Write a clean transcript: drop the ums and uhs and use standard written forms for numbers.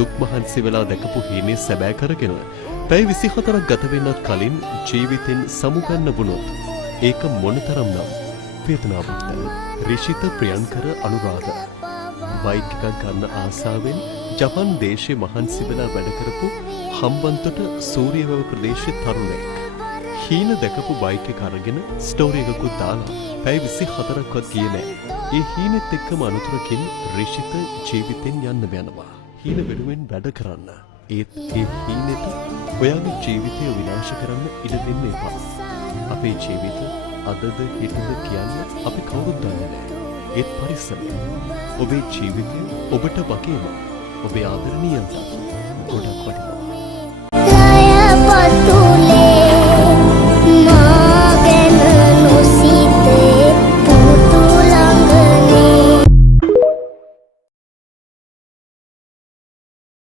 දුක් මහන්සි වෙලා දැකපු හීනේ සැබෑ කරගෙන පැය 24ක් ගත වෙන්නත් කලින් ජීවිතෙන් සමුගන්න වුණොත් ඒක මොනතරම්නම් වේදනාවක්ද? රිෂිත ප්‍රියංකර අනුරාධ බයික් එකක් ගන්න ආසාවෙන් ජපන් දේශයේ මහන්සි වෙලා වැඩ කරපු හම්බන්තොට සූරියවැව ප්‍රදේශයේ තරුණයෙක් හීන දැකපු බයික් එක අරගෙන ස්ටෝරි එකකුත් දාලා පැය 24ක්වත් ගියේ නෑ. ඒ හීනෙත් එක්කම අනුතරකින් රිෂිත ජීවිතෙන් යන්න යනවා. හීන වෙනුවෙන් වැඩ කරන්න. ඒත් ඒ හීනෙට ඔයාගේ ජීවිතය විනාශ කරන්න ඉඩ දෙන්න එපා. අපේ ජීවිත අදද හෙටද කියන්න අපි කවුරුත් දන්නේ නෑ. ඒත් පරිස්සමෙන්. ඔබේ ජීවිතය ඔබට වගේම ඔබේ ආදරණීයන්ට ගොඩක් වටිනවා.